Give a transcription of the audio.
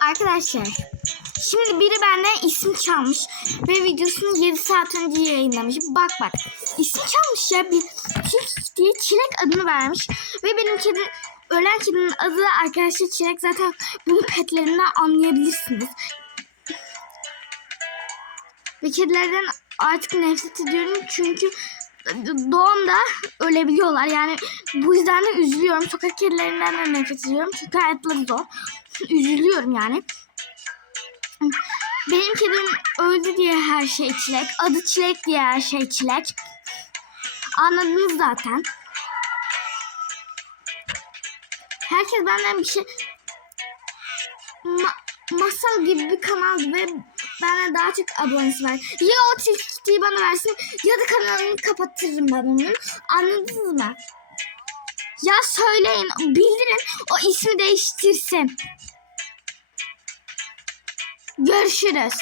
Arkadaşlar, şimdi biri benden isim çalmış ve videosunu 7 saat önce yayınlamış. Bak isim çalmış ya, bir Tilk diye Çilek adını vermiş ve benim ölen kedinin adı arkadaşlar Çilek. Zaten bunu petlerinden anlayabilirsiniz. Ve kedilerden artık nefret ediyorum çünkü doğumda ölebiliyorlar. Yani bu yüzden de üzülüyorum. Sokak kedilerinden de nefret ediyorum çünkü hayatları zor. Üzülüyorum yani. Benim kedim öldü diye her şey Çilek. Adı Çilek diye her şey Çilek. Anladınız zaten. Herkes benden bir şey... Masal gibi bir kanaldı ve benden daha çok abonesi var. Ya o tilkiyi bana versin ya da kanalını kapatırım ben onun. Anladınız mı? Ya söyleyin, bildirin, o ismi değiştirsin. Görüşürüz.